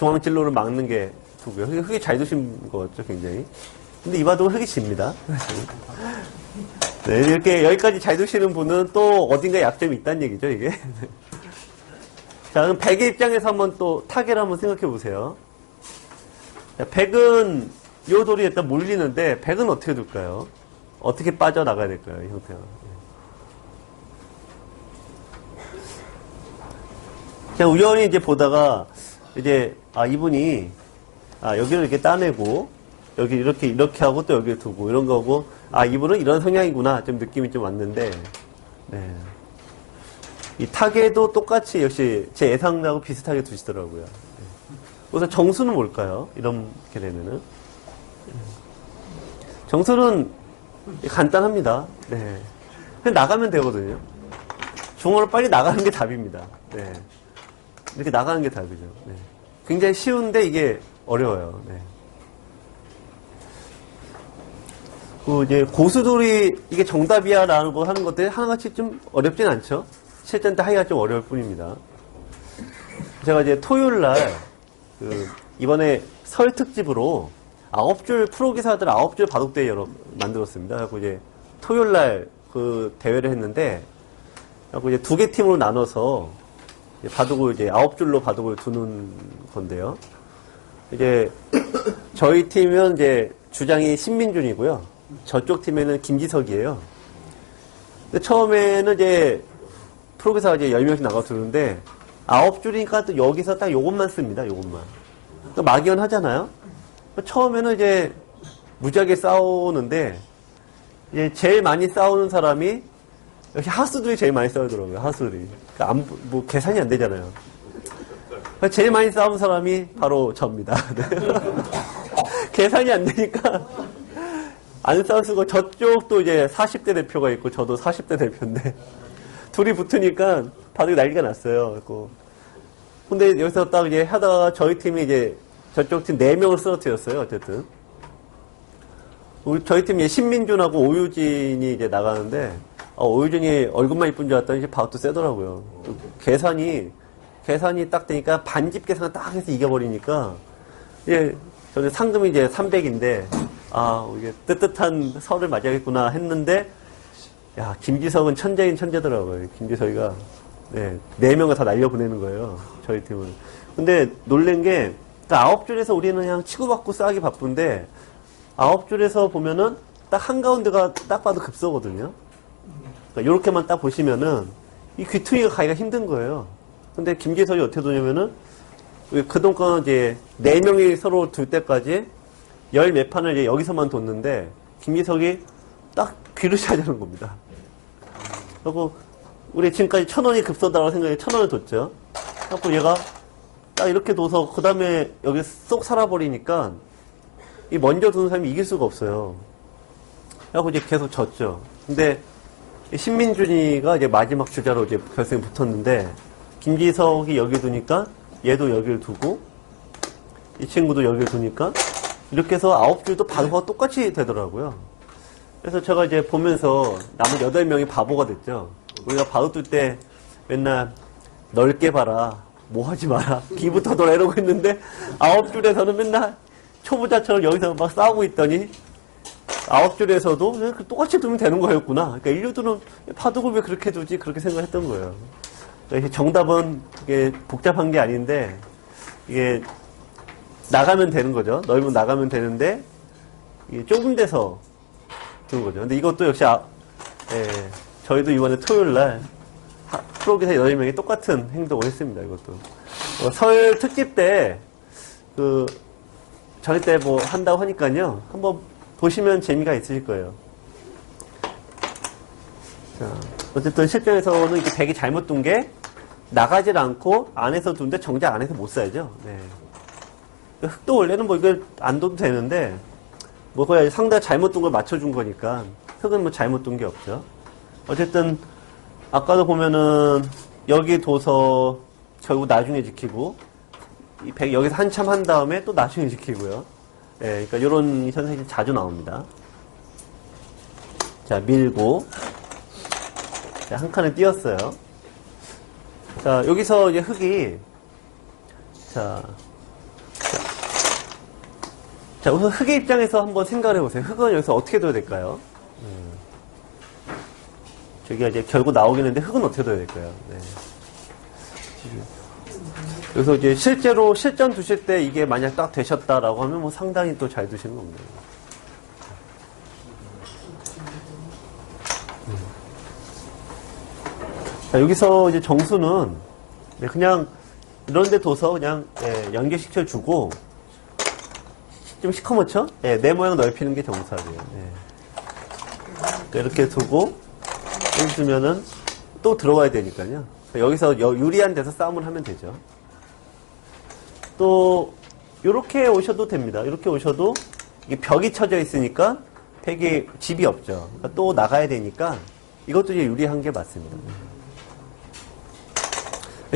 중앙 진로를 막는 게 두고요. 흙이 잘 두신 거죠, 굉장히. 근데 이 바둑은 흙이 집니다. 네, 이렇게 여기까지 잘 두시는 분은 또 어딘가 약점이 있다는 얘기죠, 이게. 자, 그럼 백의 입장에서 한번 또 타개를 한번 생각해 보세요. 자, 백은 요 돌이 일단 몰리는데, 백은 어떻게 둘까요? 어떻게 빠져나가야 될까요, 이 형태가? 그냥 우연히 이제 보다가, 이제, 이분이, 여기를 이렇게 따내고, 여기 이렇게 하고 또 여기를 두고, 이런 거고, 이분은 이런 성향이구나, 좀 느낌이 좀 왔는데, 네. 이 타개도 똑같이 역시 제 예상하고 비슷하게 두시더라고요. 그래서 정수는 뭘까요? 이렇게 되면은. 정수는 간단합니다. 네. 그냥 나가면 되거든요. 중원으로 빨리 나가는 게 답입니다. 네. 이렇게 나가는 게 답이죠. 네. 굉장히 쉬운데 이게 어려워요. 네. 그 이제 고수돌이 이게 정답이야라는 거 하는 것들이 하나같이 좀 어렵진 않죠. 실전 때 하기가 좀 어려울 뿐입니다. 제가 이제 토요일 날 이번에 설 특집으로 9줄 프로기사들 9줄 바둑대회 만들었습니다. 그래서 이제 토요일 날 그 대회를 했는데, 그래서 이제 2개 팀으로 나눠서 바둑을 이제 9줄로 바둑을 두는 건데요. 이제 저희 팀은 이제 주장이 신민준이고요. 저쪽 팀에는 김지석이에요. 근데 처음에는 이제 프로기사가 이제 10명씩 나가서 두는데 9줄이니까 또 여기서 딱 요것만 씁니다. 요것만. 그러니까 막연 하잖아요. 처음에는 이제 무지하게 싸우는데 이제 제일 많이 싸우는 사람이 역시 하수들이 제일 많이 싸우더라고요. 하수들이. 그러니까 뭐 계산이 안 되잖아요. 그러니까 제일 많이 싸운 사람이 바로 저입니다. 계산이 안 되니까 안 싸우고 저쪽도 이제 40대 대표가 있고 저도 40대 대표인데 둘이 붙으니까 바둑이 난리가 났어요. 근데 여기서 딱 이제 하다가 저희 팀이 이제 저쪽 팀 4명을 쓰러뜨렸어요. 어쨌든. 저희 팀이 신민준하고 오유진이 이제 나가는데, 오유진이 얼굴만 이쁜 줄 알았더니 이제 바둑도 세더라고요. 계산이 딱 되니까 반집 계산 딱 해서 이겨버리니까, 이제 저는 상금이 이제 300인데, 이게 뜨뜻한 설을 맞이하겠구나 했는데, 야, 김지석은 천재인 천재더라고요. 김지석이가. 네, 4명을 다 날려보내는 거예요. 저희 팀은. 근데 놀란 게, 9줄에서 우리는 그냥 치고받고 싸기 바쁜데, 9줄에서 보면은 딱 한가운데가 딱 봐도 급소거든요. 그러니까 요렇게만 딱 보시면은, 이 귀퉁이가 가기가 힘든 거예요. 근데 김지석이 어떻게 두냐면은, 그동안 이제 4명이 서로 둘 때까지 10몇 판을 이제 여기서만 뒀는데, 김지석이 딱 귀를 찾아는 겁니다. 그리고 우리 지금까지 1,000원이 급소다라고 생각해 1,000원을 뒀죠. 그래서 얘가 딱 이렇게 둬서 그 다음에 여기 쏙 살아버리니까 이 먼저 두는 사람이 이길 수가 없어요. 그래서 이제 계속 졌죠. 근데 신민준이가 이제 마지막 주자로 이제 결승에 붙었는데 김지석이 여기 두니까 얘도 여기를 두고 이 친구도 여기를 두니까 이렇게 해서 9줄도 바둑과 똑같이 되더라고요. 그래서 제가 이제 보면서 남은 8명이 바보가 됐죠. 우리가 바둑 둘 때 맨날 넓게 봐라, 뭐 하지 마라, 기부터 돌아 이러고 있는데 9줄에서는 맨날 초보자처럼 여기서 막 싸우고 있더니 9줄에서도 똑같이 두면 되는 거였구나. 그러니까 인류들은 바둑을 왜 그렇게 두지? 그렇게 생각했던 거예요. 그러니까 정답은 이게 복잡한 게 아닌데 이게 나가면 되는 거죠. 넓으면 나가면 되는데 이게 좁은 데서 두는 거죠. 근데 이것도 역시 저희도 이번에 토요일 날 프로기사 8명이 똑같은 행동을 했습니다. 이것도 설 특집 때 저희 때 뭐 한다고 하니까요. 한번 보시면 재미가 있으실 거예요. 자, 어쨌든 실전에서는 이렇게 백이 잘못 둔 게 나가질 않고 안에서 두는데 정작 안에서 못 사야죠. 네. 흙도 원래는 뭐 이걸 안 둬도 되는데 뭐 거의 상대가 잘못 둔 걸 맞춰준 거니까 흙은 뭐 잘못 둔 게 없죠. 어쨌든 아까도 보면은 여기 둬서 결국 나중에 지키고 이 백 여기서 한참 한 다음에 또 나중에 지키고요. 예, 그러니까 이런 현상이 자주 나옵니다. 자, 밀고 자, 한 칸을 띄었어요. 자, 여기서 이제 흙이 자 자, 우선 흑의 입장에서 한번 생각을 해보세요. 흑은 여기서 어떻게 둬야 될까요? 저기가 이제 결국 나오긴 했는데 흑은 어떻게 둬야 될까요? 네. 그래서 이제 실제로 실전 두실 때 이게 만약 딱 되셨다라고 하면 뭐 상당히 또 잘 두시는 겁니다. 자, 여기서 이제 정수는 그냥 이런 데 둬서 그냥 연계시켜 주고 좀 시커멓죠? 내 모양 넓히는 게 정수합이에요. 이렇게 두고 여기 두면은 또 들어와야 되니까요. 여기서 유리한 데서 싸움을 하면 되죠. 또 이렇게 오셔도 됩니다. 이렇게 오셔도 이게 벽이 쳐져 있으니까 벽에 집이 없죠. 그러니까 또 나가야 되니까 이것도 이제 유리한 게 맞습니다.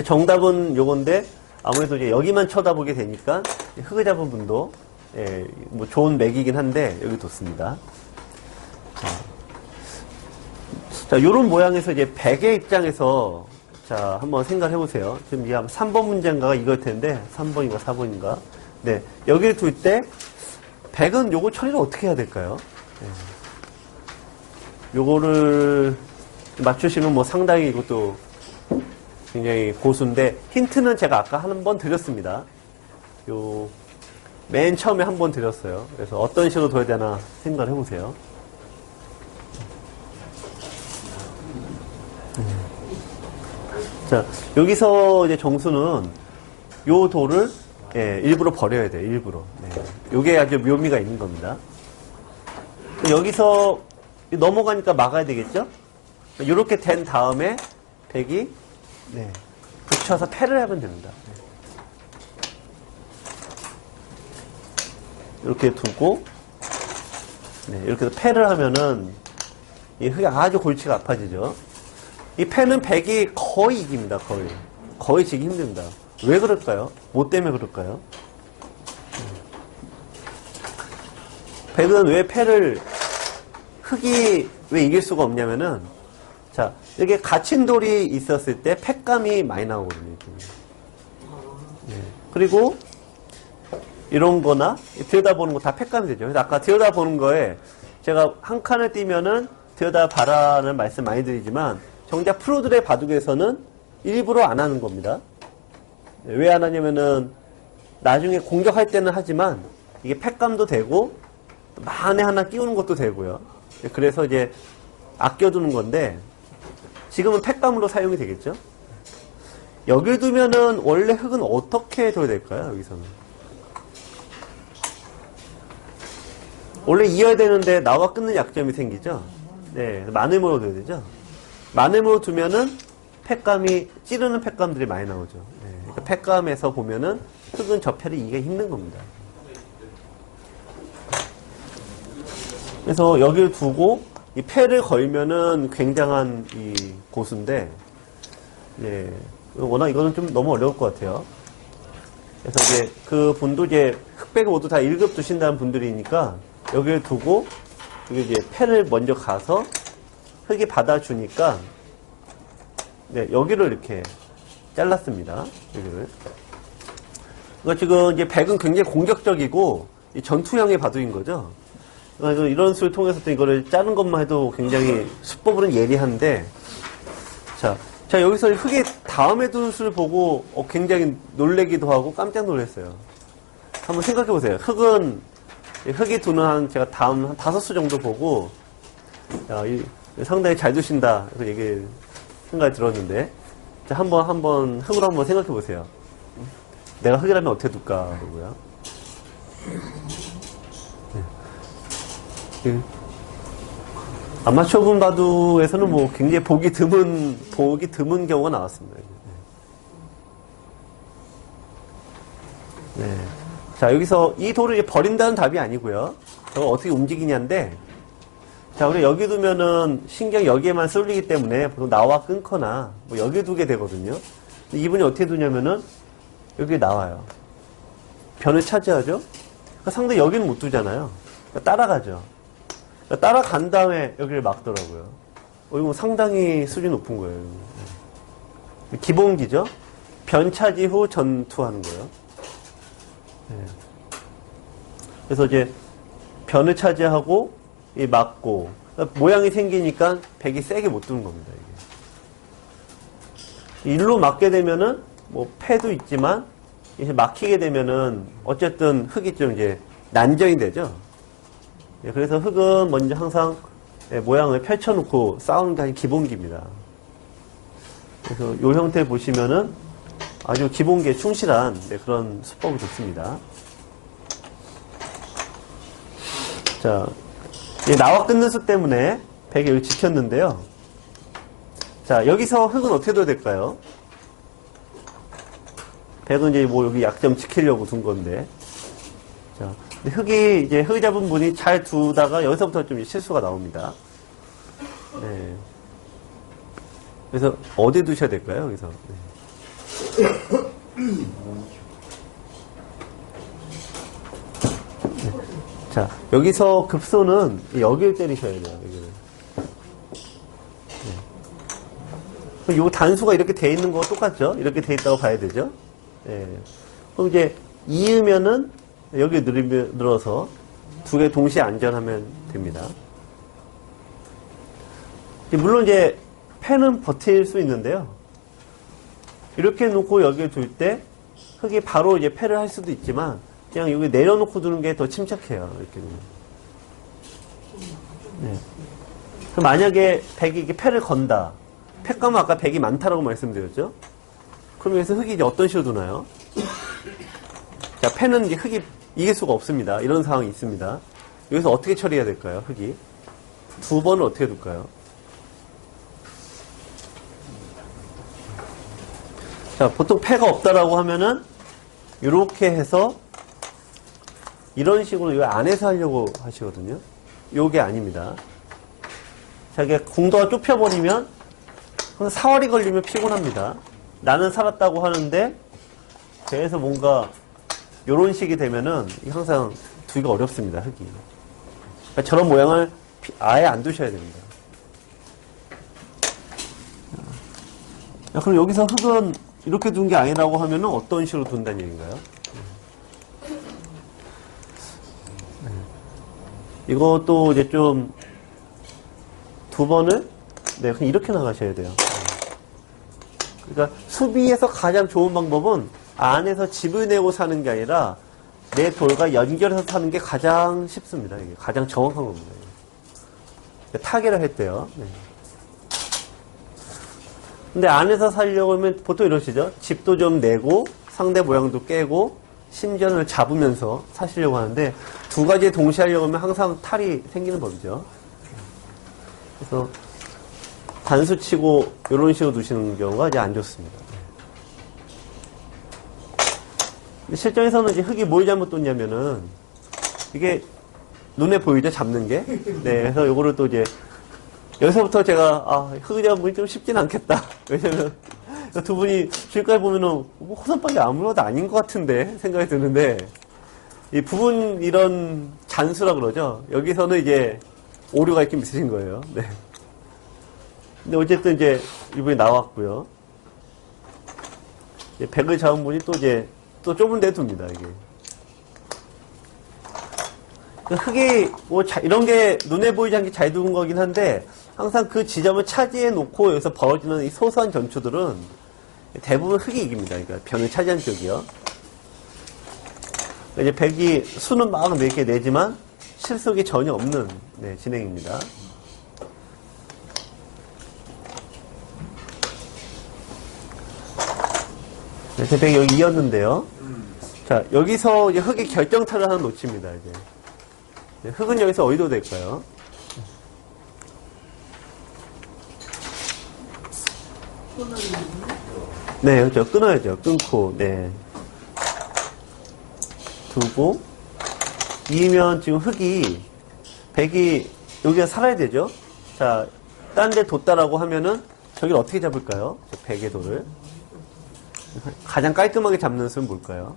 정답은 요건데 아무래도 이제 여기만 쳐다보게 되니까 흑을 잡은 분도 뭐 좋은 맥이긴 한데 여기 뒀습니다. 자, 요런 모양에서 이제 백의 입장에서 자, 한번 생각을 해보세요. 지금 이게 3번 문제인가가 이걸 텐데 3번인가 4번인가. 네, 여기를 둘 때 백은 요거 처리를 어떻게 해야 될까요? 요거를 맞추시면 뭐 상당히 이것도 굉장히 고수인데 힌트는 제가 아까 한 번 드렸습니다. 맨 처음에 한 번 드렸어요. 그래서 어떤 식으로 둬야 되나 생각을 해보세요. 자, 여기서 이제 정수는 요 돌을 일부러 버려야 돼요. 일부러. 요게 아주 묘미가 있는 겁니다. 여기서 넘어가니까 막아야 되겠죠? 이렇게 된 다음에 백이 붙여서 패를 하면 됩니다. 이렇게 두고 이렇게 해서 패를 하면은 이 흙이 아주 골치가 아파지죠. 이 패는 백이 거의 이깁니다. 거의 지기 힘듭니다. 왜 그럴까요? 뭐 때문에 그럴까요? 백은 왜 패를 흙이 왜 이길 수가 없냐면은 자, 이렇게 갇힌 돌이 있었을 때 팩감이 많이 나오거든요. 그리고 이런 거나 들여다보는 거 다 팩감이 되죠. 그래서 아까 들여다보는 거에 제가 한 칸을 띄면은 들여다봐라는 말씀 많이 드리지만 정작 프로들의 바둑에서는 일부러 안 하는 겁니다. 왜 안 하냐면은 나중에 공격할 때는 하지만 이게 팩감도 되고 만에 하나 끼우는 것도 되고요. 그래서 이제 아껴두는 건데 지금은 팩감으로 사용이 되겠죠. 여길 두면은 원래 흙은 어떻게 둬야 될까요? 여기서는 원래 이어야 되는데 나와 끊는 약점이 생기죠. 마늘모로 둬야 되죠. 마늘모로 두면은 팩감이 찌르는 팩감들이 많이 나오죠. 그러니까 팩감에서 보면은 흙은 저 패를 이기기 힘든 겁니다. 그래서 여기를 두고 이 패를 걸면은 굉장한 이 고수인데, 워낙 이거는 좀 너무 어려울 것 같아요. 그래서 이제 그 분도 이제 흑백을 모두 다 1급 두신다는 분들이니까 여기를 두고 여기 이제 패를 먼저 가서 흑이 받아주니까 여기를 이렇게 잘랐습니다. 여기를. 그러니까 지금 이제 백은 굉장히 공격적이고 이 전투형의 바둑인 거죠. 그래서 이런 수를 통해서 또 이거를 자른 것만 해도 굉장히 수법으로는 예리한데, 자 여기서 흑이 다음에 두는 수를 보고 굉장히 놀래기도 하고 깜짝 놀랐어요. 한번 생각해 보세요. 흑이 두는 한 제가 다음 한 5수 정도 보고 상당히 잘 두신다 그래서 생각이 들었는데, 자 한번 흑으로 한번 생각해 보세요. 내가 흑이라면 어떻게 둘까 그러고요. 아마추어분 바둑에서는 뭐 굉장히 보기 드문 경우가 나왔습니다. 자, 여기서 이 돌을 버린다는 답이 아니고요. 저거 어떻게 움직이냐인데, 자, 우리 여기 두면은 신경 여기에만 쏠리기 때문에 보통 나와 끊거나 뭐 여기 두게 되거든요. 근데 이분이 어떻게 두냐면은 여기 나와요. 변을 차지하죠? 그러니까 상대 여기는 못 두잖아요. 그러니까 따라가죠. 그러니까 따라간 다음에 여기를 막더라고요. 이거 상당히 수준이 높은 거예요. 기본기죠? 변차지 후 전투하는 거예요. 그래서 이제 변을 차지하고 이 막고 그러니까 모양이 생기니까 백이 세게 못 두는 겁니다. 이게. 일로 막게 되면은 뭐 패도 있지만 이제 막히게 되면은 어쨌든 흙이 좀 이제 난정이 되죠. 예, 그래서 흙은 먼저 항상 모양을 펼쳐놓고 싸우는 게 아주 기본기입니다. 그래서 이 형태 보시면은 아주 기본기에 충실한 그런 수법이 좋습니다. 자, 나와 끊는 수 때문에 백이 여기 지켰는데요. 자, 여기서 흙은 어떻게 둬야 될까요? 백은 이제 뭐 여기 약점 지키려고 둔 건데. 자, 흙이 이제 흙 잡은 분이 잘 두다가 여기서부터 좀 실수가 나옵니다. 네. 그래서 어디에 두셔야 될까요? 여기서. 네. 자, 여기서 급소는 여기를 때리셔야 돼요. 여기를. 네. 요 단수가 이렇게 돼 있는 거와 똑같죠? 이렇게 돼 있다고 봐야 되죠? 네. 그럼 이제 이으면은 여기 늘어서 두 개 동시에 안전하면 됩니다. 물론 이제 펜은 버틸 수 있는데요. 이렇게 놓고 여기에 둘 때 흙이 바로 이제 패를 할 수도 있지만 그냥 여기 내려놓고 두는 게 더 침착해요. 이렇게 놓으면. 네. 그럼 만약에 백이 이렇게 패를 건다. 패가면 아까 백이 많다라고 말씀드렸죠? 그럼 여기서 흙이 이제 어떤 식으로 두나요? 자, 패는 이제 흙이 이길 수가 없습니다. 이런 상황이 있습니다. 여기서 어떻게 처리해야 될까요? 흙이. 두 번을 어떻게 둘까요? 자, 보통 패가 없다라고 하면은 이렇게 해서 이런 식으로 이 안에서 하려고 하시거든요. 요게 아닙니다. 자, 이게 공도가 좁혀버리면 사활이 걸리면 피곤합니다. 나는 살았다고 하는데 그래서 뭔가 요런 식이 되면은 항상 두기가 어렵습니다. 흙이. 그러니까 저런 모양을 아예 안 두셔야 됩니다. 그럼 여기서 흙은 이렇게 둔 게 아니라고 하면은 어떤 식으로 둔다는 얘기인가요? 이것도 이제 좀 두 번을 그냥 이렇게 나가셔야 돼요. 그러니까 수비에서 가장 좋은 방법은 안에서 집을 내고 사는 게 아니라 내 돌과 연결해서 사는 게 가장 쉽습니다. 이게 가장 정확한 겁니다. 타개를 했대요. 네. 근데 안에서 살려고 하면 보통 이러시죠. 집도 좀 내고 상대 모양도 깨고 심전을 잡으면서 사시려고 하는데 두 가지 동시에 하려고 하면 항상 탈이 생기는 법이죠. 그래서 단수 치고 이런 식으로 두시는 경우가 이제 안 좋습니다. 근데 실전에서는 이제 흙이 뭘 잘못 뒀냐면은 이게 눈에 보이죠? 잡는 게. 네, 그래서 요거를 또 이제 여기서부터 제가 흙 잡으면 좀 쉽진 않겠다. 왜냐면 두 분이 지금까지 보면은 뭐 호선박이 아무것도 아닌 것 같은데 생각이 드는데 이 부분 이런 잔수라 그러죠. 여기서는 이제 오류가 있긴 있으신 거예요. 네. 근데 어쨌든 이제 이분이 나왔고요. 백을 잡은 분이 또 이제 또 좁은 데 둡니다. 이게. 흙이 뭐 이런 게 눈에 보이지 않게 잘 두는 거긴 한데 항상 그 지점을 차지해 놓고 여기서 벌어지는 이 소소한 전투들은 대부분 흙이 이깁니다. 그러니까 변을 차지한 쪽이요. 이제 백이 수는 막 이렇게 내지만 실속이 전혀 없는 진행입니다. 제 백이 여기 이었는데요. 자, 여기서 이제 흙이 결정타를 하나 놓칩니다. 이제. 흙은 여기서 어디로 될까요? 네, 그렇죠. 끊어야죠. 끊고, 네. 두고, 이면 지금 흙이, 백이 여기가 살아야 되죠? 자, 딴 데 뒀다라고 하면은, 저기를 어떻게 잡을까요? 백의 돌을. 가장 깔끔하게 잡는 수는 뭘까요?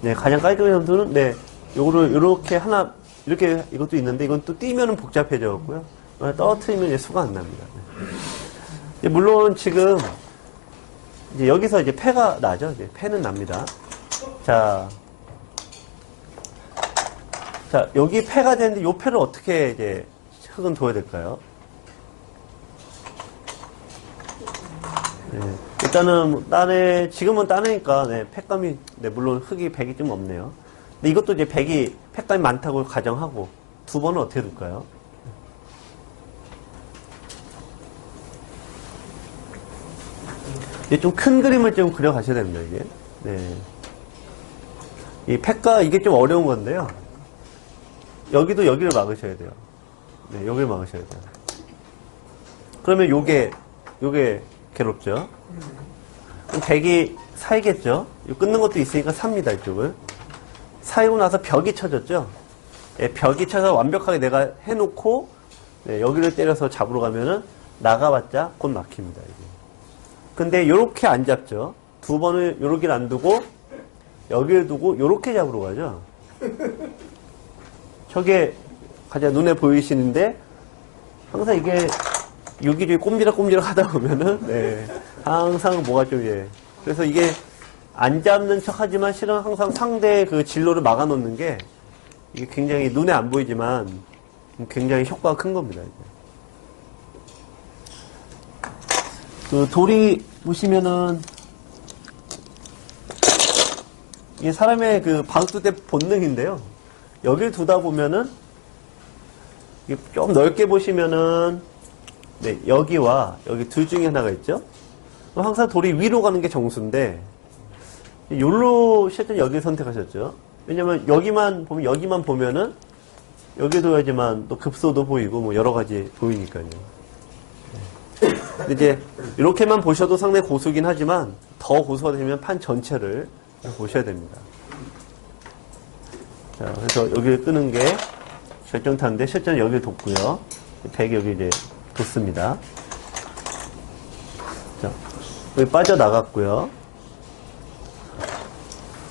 네, 가장 깔끔한 점수는, 네, 요거를, 요렇게 하나, 이렇게, 이것도 있는데, 이건 또 띄면은 복잡해져갖고요. 떨어뜨리면 이제 수가 안 납니다. 네. 물론 지금, 이제 여기서 이제 패가 나죠. 이제 패는 납니다. 자, 여기 패가 되는데 요 패를 어떻게 이제 흙은 둬야 될까요? 네, 일단은 지금은 따내니까 네, 팩감이 네, 물론 흙이 백이 좀 없네요. 근데 이것도 이제 팩감이 많다고 가정하고 두 번은 어떻게 둘까요? 이게 좀 큰 그림을 좀 그려 가셔야 됩니다, 이게. 네. 이 팩가 이게 좀 어려운 건데요. 여기도 여기를 막으셔야 돼요. 네, 여기를 막으셔야 돼요. 그러면 요게 괴롭죠. 그럼 백이 사이겠죠. 끊는 것도 있으니까 삽니다, 이쪽을. 사이고 나서 벽이 쳐졌죠. 네, 벽이 쳐서 완벽하게 내가 해놓고 네, 여기를 때려서 잡으러 가면은 나가봤자 곧 막힙니다, 이게. 근데 요렇게 안 잡죠. 두 번을 요렇게 안 두고 여기를 두고 요렇게 잡으러 가죠. 저게 가장 눈에 보이시는데 항상 이게 여기저기 꼼지락꼼지락 하다 보면은 네, 항상 뭐가 좀 그래서 이게 안 잡는 척 하지만 실은 항상 상대의 그 진로를 막아 놓는 게 이게 굉장히 눈에 안 보이지만 굉장히 효과가 큰 겁니다. 그 돌이 보시면은 이게 사람의 그 방수대 본능인데요. 여길 두다 보면은 좀 넓게 보시면은 네, 여기와 여기 둘 중에 하나가 있죠. 항상 돌이 위로 가는 게 정수인데 욜로 실제 여기를 선택하셨죠. 왜냐면 여기만 보면은 여기 둬야지만 또 급소도 보이고 뭐 여러 가지 보이니까요. 근데 이제 이렇게만 보셔도 상당히 고수긴 하지만 더 고수가 되면 판 전체를 보셔야 됩니다. 자, 그래서 여기를 끄는 게 결정타인데 실제는 여기를 뒀고요. 백이 여기 이제 뒀습니다. 자, 여기 빠져나갔고요.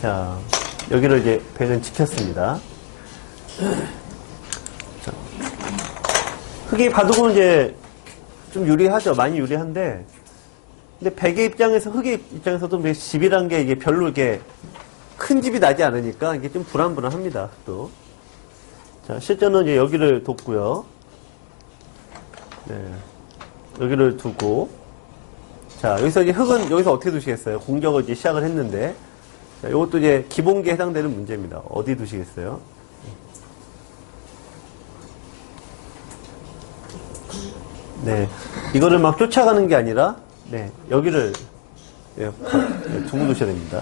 자, 여기를 이제 백은 지켰습니다. 자, 흙이 바둑은 이제 좀 유리하죠. 많이 유리한데, 근데 백의 입장에서, 흙의 입장에서도 집이란 게 이게 별로 이게 큰 집이 나지 않으니까 이게 좀 불안불안합니다. 또. 자, 실전은 이제 여기를 뒀고요. 네. 여기를 두고. 자, 여기서 이제 흙은 여기서 어떻게 두시겠어요? 공격을 이제 시작을 했는데. 자, 이것도 이제 기본기에 해당되는 문제입니다. 어디 두시겠어요? 네. 이거를 막 쫓아가는 게 아니라, 네. 여기를, 두고 두셔야 됩니다.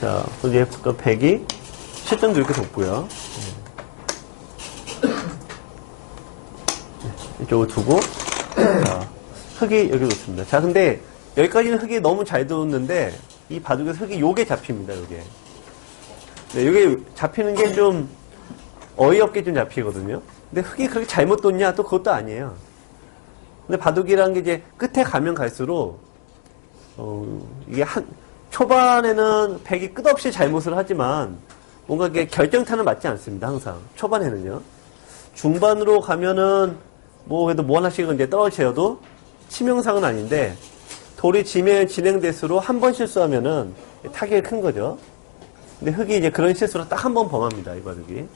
자, 이제 그 백이 실전도 이렇게 뒀고요. 네. 이쪽을 두고, 자, 흙이 여기 놓습니다. 자, 근데 여기까지는 흙이 너무 잘 뒀는데, 이 바둑에서 흙이 요게 잡힙니다, 요게. 네, 요게 잡히는 게 좀 어이없게 좀 잡히거든요. 근데 흙이 그렇게 잘못 뒀냐? 또 그것도 아니에요. 근데 바둑이라는 게 이제 끝에 가면 갈수록, 이게 초반에는 백이 끝없이 잘못을 하지만, 뭔가 이게 결정타는 맞지 않습니다, 항상. 초반에는요. 중반으로 가면은, 그래도 뭐 하나씩은 이제 떨어져도 치명상은 아닌데, 돌이 진행될수록 한 번 실수하면은 타격이 큰 거죠. 근데 흙이 이제 그런 실수를 딱 한 번 범합니다, 이 바둑이.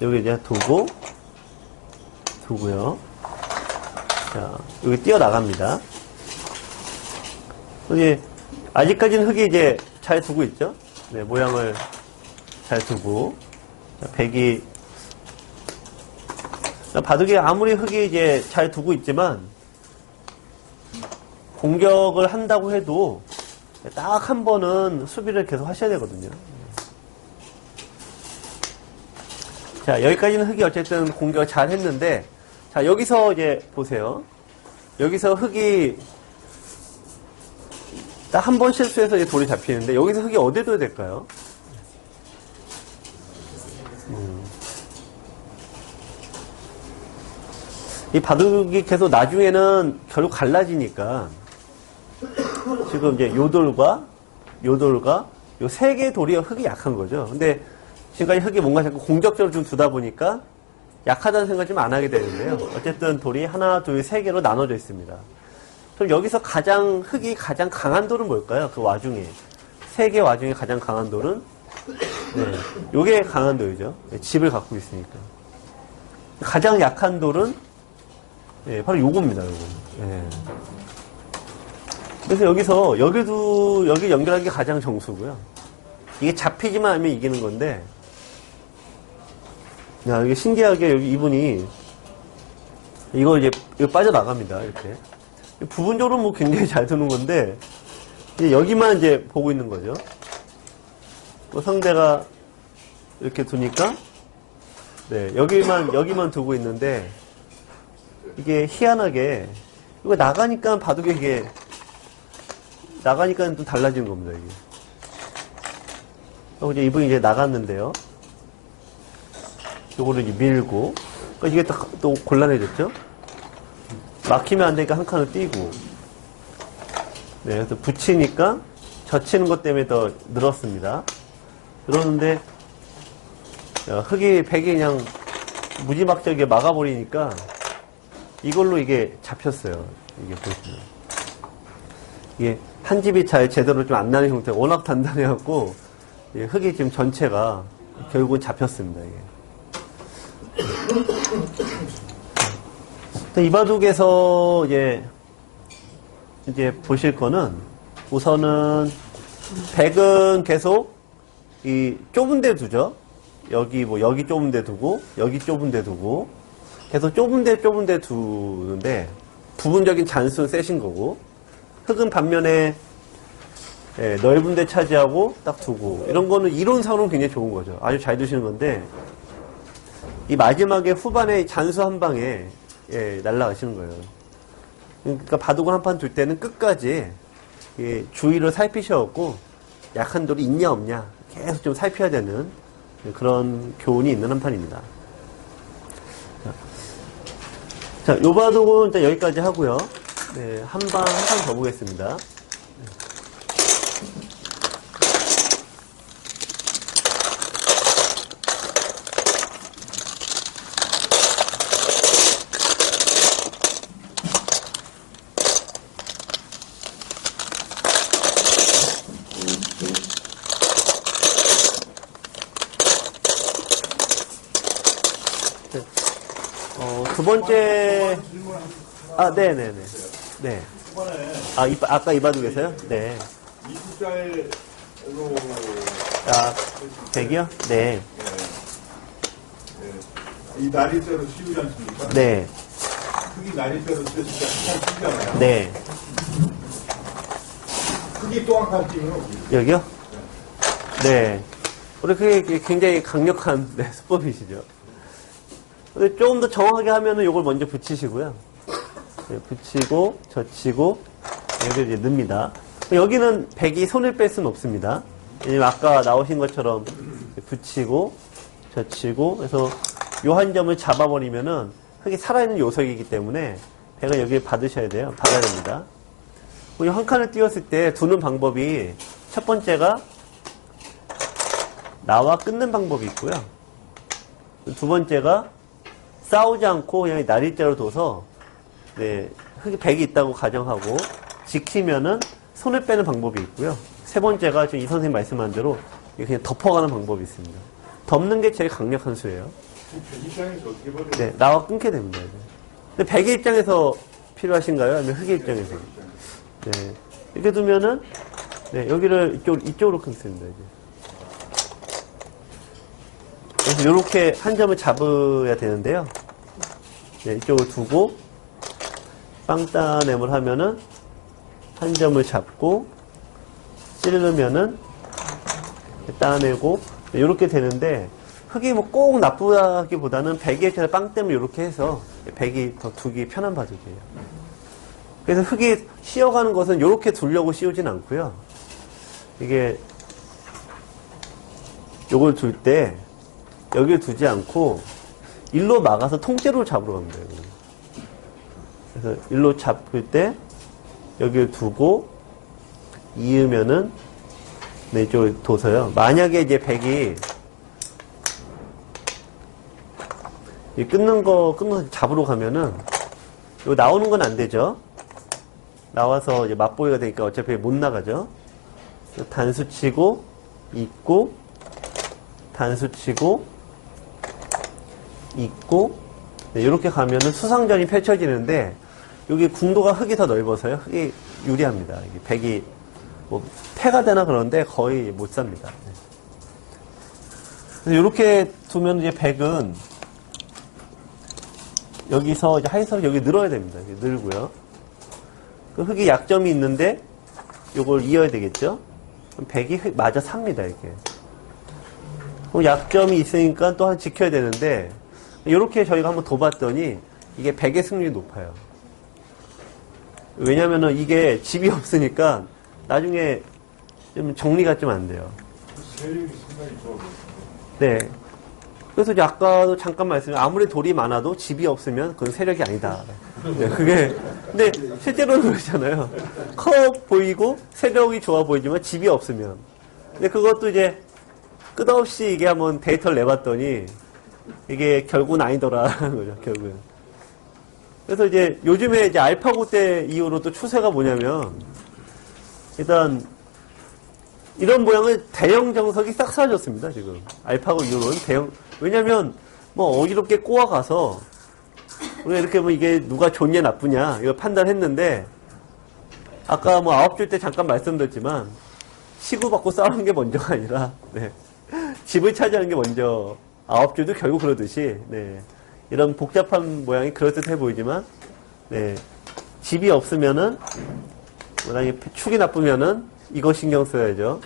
여기 이제 두고요. 자, 여기 뛰어나갑니다. 여기, 아직까지는 흙이 이제 잘 두고 있죠? 네, 모양을 잘 두고. 자, 백이, 바둑이 아무리 흙이 이제 잘 두고 있지만, 공격을 한다고 해도 딱 한 번은 수비를 계속 하셔야 되거든요. 자, 여기까지는 흙이 어쨌든 공격을 잘 했는데, 자, 여기서 이제 보세요. 여기서 흙이 딱 한 번 실수해서 이제 돌이 잡히는데, 여기서 흙이 어디에 둬야 될까요? 이 바둑이 계속 나중에는 결국 갈라지니까, 지금 이제 요돌과 요 세 개의 돌이 흙이 약한 거죠. 근데 지금까지 흙이 뭔가 자꾸 공격적으로 좀 두다 보니까 약하다는 생각을 좀 안 하게 되는데요. 어쨌든 돌이 하나, 둘, 세 개로 나눠져 있습니다. 그럼 여기서 흙이 가장 강한 돌은 뭘까요? 그 와중에. 세 개 와중에 가장 강한 돌은? 네. 요게 강한 돌이죠. 집을 갖고 있으니까. 가장 약한 돌은? 네, 바로 요겁니다, 요거. 네. 그래서 여기 연결한 게 가장 정수고요. 이게 잡히지만 하면 이기는 건데, 야, 이게 신기하게 여기 이분이, 이거 빠져나갑니다, 이렇게. 부분적으로 뭐 굉장히 잘 두는 건데, 이제 여기만 이제 보고 있는 거죠. 뭐 상대가 이렇게 두니까, 네, 여기만 두고 있는데, 이게 희한하게, 이거 나가니까 바둑이 나가니까 좀 달라지는 겁니다, 이게. 이제 이분이 이제 나갔는데요. 요거를 이제 밀고, 그러니까 이게 또 곤란해졌죠? 막히면 안 되니까 한 칸을 띄고, 네, 그래서 붙이니까 젖히는 것 때문에 더 늘었습니다. 그러는데, 백이 그냥 무지막지하게 막아버리니까 이걸로 이게 잡혔어요. 이게 보시면. 이게 한 집이 잘 제대로 좀 안 나는 형태, 워낙 단단해갖고, 흙이 지금 전체가 결국은 잡혔습니다, 이게. 이 바둑에서 이제 보실 거는 우선은 백은 계속 이 좁은 데 두죠. 여기 좁은 데 두고, 여기 좁은 데 두고, 계속 좁은 데 두는데, 부분적인 잔수는 세신 거고, 흙은 반면에 넓은 데 차지하고 딱 두고, 이런 거는 이론상으로는 굉장히 좋은 거죠. 아주 잘 두시는 건데, 이 마지막에 후반에 잔수 한 방에 날아가시는 거예요. 그러니까 바둑을 한 판 둘 때는 끝까지 주의를 살피셔갖고 약한 돌이 있냐 없냐 계속 좀 살펴야 되는 그런 교훈이 있는 한 판입니다. 자, 요 바둑은 일단 여기까지 하고요. 네, 한 판 더 보겠습니다. 두 번째, 네네네. 네. 아까 이 바둑에서요? 네. 이 숫자에로, 백이요? 네. 이 나리대로 씌우지 않습니까? 네. 흙이 나리대로 씌우지 않잖아요. 네. 흙이 또 한 칸 띄면 여기요? 네. 우리 그게 굉장히 강력한 수법이시죠. 근데 조금 더 정확하게 하면은 요걸 먼저 붙이시고요. 네, 붙이고, 젖히고, 여기를 이제 넣습니다. 여기는 백이 손을 뺄 수는 없습니다. 왜냐면 아까 나오신 것처럼 붙이고, 젖히고, 그래서 요 한 점을 잡아버리면은 흙이 살아있는 요석이기 때문에 백은 여기를 받으셔야 돼요. 받아야 됩니다. 한 칸을 띄웠을 때 두는 방법이 첫 번째가 나와 끊는 방법이 있고요. 두 번째가 싸우지 않고 그냥 나리대로 둬서 흙이 백이 있다고 가정하고 지키면은 손을 빼는 방법이 있고요. 세 번째가 지금 이 선생님 말씀한 대로 그냥 덮어가는 방법이 있습니다. 덮는 게 제일 강력한 수예요. 백 입장에서 어떻게 버려요? 네, 나와 끊게 됩니다. 이제. 근데 백의 입장에서 필요하신가요? 아니면 흙의 입장에서? 네, 이렇게 두면은 여기를 이쪽으로 끊습니다. 이제. 그래서 이렇게 한 점을 잡아야 되는데요. 네, 이쪽을 두고 빵 따냄을 하면은 한 점을 잡고 찌르면은 따내고 이렇게 되는데 흙이 뭐 꼭 나쁘다기보다는 백의 입장에서 빵 때문에 이렇게 해서 백이 더 두기 편한 바둑이에요. 그래서 흙이 씌어가는 것은 이렇게 두려고 씌우진 않고요. 이게 요걸 둘 때 여기를 두지 않고 일로 막아서 통째로 잡으러 갑니다. 그래서 일로 잡을 때 여기를 두고 이으면은 이쪽을 둬서요. 만약에 이제 백이 이 끊는 거 잡으러 가면은, 이거 나오는 건 안 되죠? 나와서 이제 맞보기가 되니까 어차피 못 나가죠? 단수 치고, 있고, 단수 치고, 있고, 네, 이렇게 가면은 수상전이 펼쳐지는데, 여기 궁도가 흙이 더 넓어서요. 흙이 유리합니다. 이게 백이, 뭐, 패가 되나 그러는데 거의 못 삽니다. 네. 이렇게 두면 이제 백은, 여기서 이제 하이석 여기 늘어야 됩니다. 늘고요. 그 흙이 약점이 있는데 요걸 이어야 되겠죠? 그럼 백이 마저 삽니다. 이렇게. 그럼 약점이 있으니까 또 한 지켜야 되는데 이렇게 저희가 한번 둬봤더니 이게 백의 승률이 높아요. 왜냐면은 이게 집이 없으니까 나중에 좀 정리가 좀 안 돼요. 세력이 상당히 좋아 보여요. 네. 그래서 이제 아까도 잠깐 말씀드린 아무리 돌이 많아도 집이 없으면 그건 세력이 아니다. 네, 그게 근데 실제로는 그렇잖아요. 커 보이고 세력이 좋아 보이지만 집이 없으면. 근데 그것도 이제 끝없이 이게 한번 데이터를 내봤더니 이게 결국은 아니더라라는 거죠. 결국은. 그래서 이제 요즘에 이제 알파고 때 이후로 또 추세가 뭐냐면 일단 이런 모양의 대형 정석이 싹 사라졌습니다. 지금 알파고 이후로는 대형. 왜냐면 뭐 어지럽게 꼬아가서 우리가 이렇게 뭐 이게 누가 좋냐 나쁘냐 이거 판단했는데 아까 뭐 9줄 때 잠깐 말씀드렸지만 시구받고 싸우는 게 먼저가 아니라 네. 집을 차지하는 게 먼저 9줄도 결국 그러듯이 네. 이런 복잡한 모양이 그럴듯해 보이지만 네. 집이 없으면은 만약에 축이 나쁘면은 이거 신경 써야죠.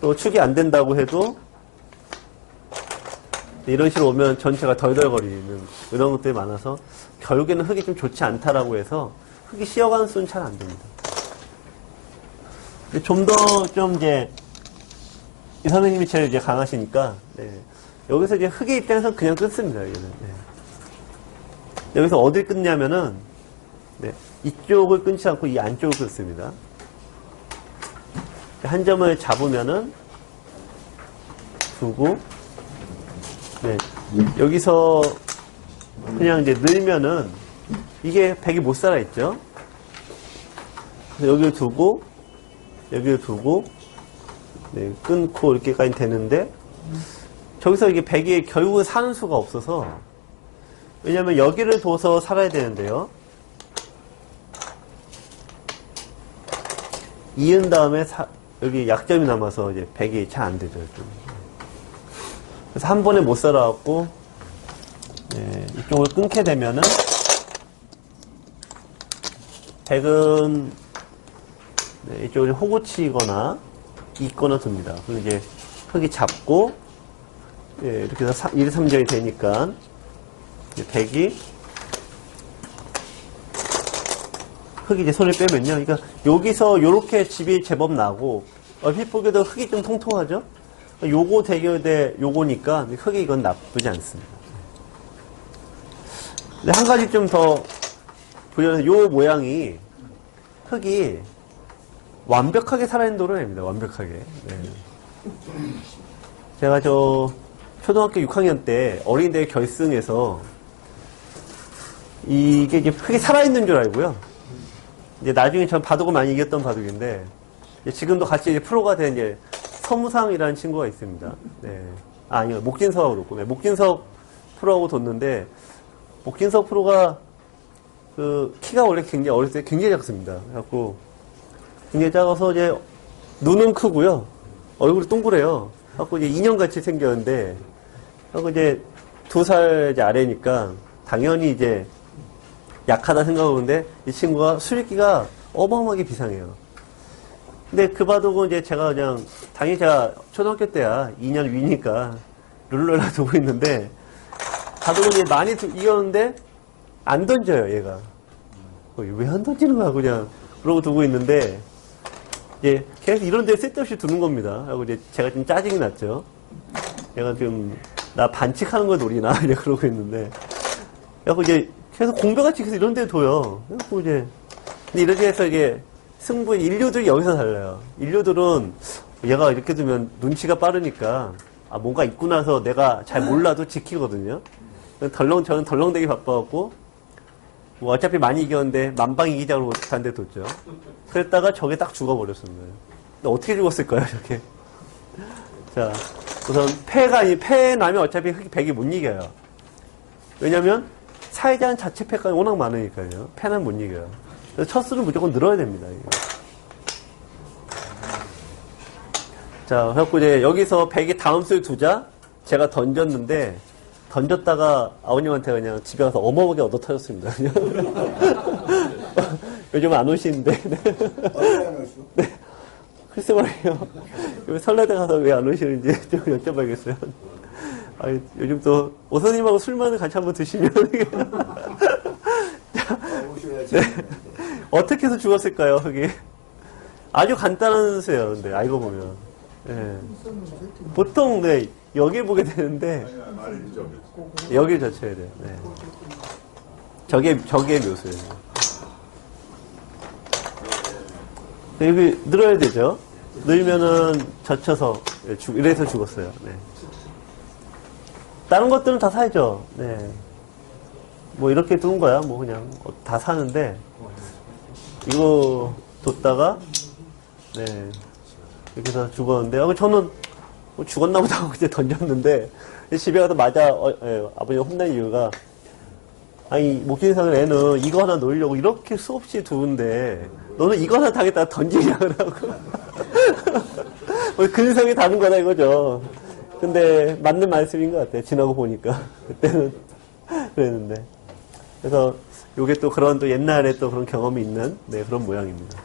또 축이 안 된다고 해도 이런 식으로 오면 전체가 덜덜거리는 이런 것들이 많아서 결국에는 흙이 좀 좋지 않다라고 해서 흙이 씌어가는 수는 잘 안 됩니다. 좀 더 좀 이제 이 선생님이 제일 이제 강하시니까 네. 여기서 이제 흙의 입장에서는 그냥 끊습니다. 여기는. 네. 여기서 어딜 끊냐면은 네. 이쪽을 끊지 않고 이 안쪽을 끊습니다. 한 점을 잡으면은 두고 네. 여기서 그냥 이제 늘면은 이게 백이 못 살아 있죠. 그래서 여기를 두고 여기를 두고 네, 끊고 이렇게까지 되는데 저기서 이게 백이 결국은 사는 수가 없어서 왜냐면 여기를 둬서 살아야 되는데요. 이은 다음에 여기 약점이 남아서 이제 백이 잘 안 되죠. 좀. 그래서 한 번에 못 살아갖고 네, 이쪽을 끊게 되면은 백은 네, 이쪽을 호구치거나 있거나 둡니다. 그리고 이제 흙이 잡고 예, 이렇게 해서 1, 3점이 되니까 백이 흙이 이제 손을 빼면요. 그러니까 여기서 요렇게 집이 제법 나고 얼핏 보기에도 흙이 좀 통통하죠? 요거 대결 요거니까 흙이 이건 나쁘지 않습니다. 근데 한 가지 좀 더 보려면 요 모양이 흙이 완벽하게 살아있는 도로는 아닙니다. 완벽하게. 네. 제가 초등학교 6학년 때 어린이대회 결승에서 이게 이제 흙이 살아있는 줄 알고요. 이제 나중에 전 바둑을 많이 이겼던 바둑인데 지금도 같이 이제 프로가 된 이제 서무상이라는 친구가 있습니다. 네. 아니요. 목진석하고 뒀고. 네. 목진석 프로하고 뒀는데 목진석 프로가 그 키가 원래 굉장히 어렸을 때 굉장히 작습니다. 그래갖고 굉장히 작아서 이제 눈은 크고요. 얼굴이 동그래요. 그래갖고 이제 인형같이 생겼는데 그래갖고 이제 2살 이제 아래니까 당연히 이제 약하다 생각하는데 이 친구가 수익기가 어마어마하게 비상해요. 근데 그 바둑은 이제 제가 그냥 당연히 제가 초등학교 때야 2년 위니까 룰러라 두고 있는데 바둑은 이제 많이 이겼는데 안 던져요 얘가. 왜 안 던지는 거야 그냥 그러고 두고 있는데 이제 계속 이런 데 쓸데없이 두는 겁니다. 하고 이제 제가 좀 짜증이 났죠. 얘가 좀 나 반칙하는 걸 노리나 이제 그러고 있는데 그래갖고 이제 계속 공배같이 계속 이런 데 둬요. 그래갖고 이제 근데 이렇게 해서 이게 승부의 인류들이 여기서 달라요. 인류들은 얘가 이렇게 두면 눈치가 빠르니까 아 뭔가 있고 나서 내가 잘 몰라도 지키거든요. 저는 덜렁대기 바빠갖고, 뭐 어차피 많이 이겼는데 만방 이기자고 단데 뒀죠. 그랬다가 저게 딱 죽어버렸었네요. 근데 어떻게 죽었을까요, 저게? 자, 우선 패 나면 어차피 백이 못 이겨요. 왜냐면 사회자는 자체 패가 워낙 많으니까요. 패는 못 이겨요. 그래서 첫 수는 무조건 늘어야 됩니다. 이게. 자, 그래갖고 이제 여기서 백이 다음 수를 두자 제가 던졌는데 던졌다가 아버님한테 그냥 집에 가서 어마어마하게 얻어 터졌습니다. 그냥. 요즘 안 오시는데. 얼마나 오시오? 네. 글쎄 말이에요. 설날에 가서 왜 안 오시는지 좀 여쭤봐야겠어요. 아니, 요즘 또 오선님하고 술만을 같이 한번 드시면 오셔야지. 네. 어떻게 해서 죽었을까요? 그게 아주 간단한 수예요. 근데 알고 보면 네. 보통 네, 여길 보게 되는데 여길 젖혀야 돼요. 네. 저게 묘수예요. 네, 여기 늘어야 되죠. 늘면은 젖혀서 이래서 죽었어요. 네. 다른 것들은 다 살죠. 네. 뭐 이렇게 두는 거야. 뭐 그냥 다 사는데 이거 뒀다가 네 이렇게 해서 죽었는데 저는 뭐 죽었나 보다 하고 이제 던졌는데 집에 가서 아버지가 혼난 이유가 아니 목진상을 애는 이거 하나 놓으려고 이렇게 수없이 두는데 너는 이거 하나 당했다가 던지냐 그러고 근성이 다른 거다 이거죠. 근데 맞는 말씀인 것 같아요. 지나고 보니까 그때는 그랬는데 그래서 요게 또 그런 또 옛날에 또 그런 경험이 있는 네 그런 모양입니다.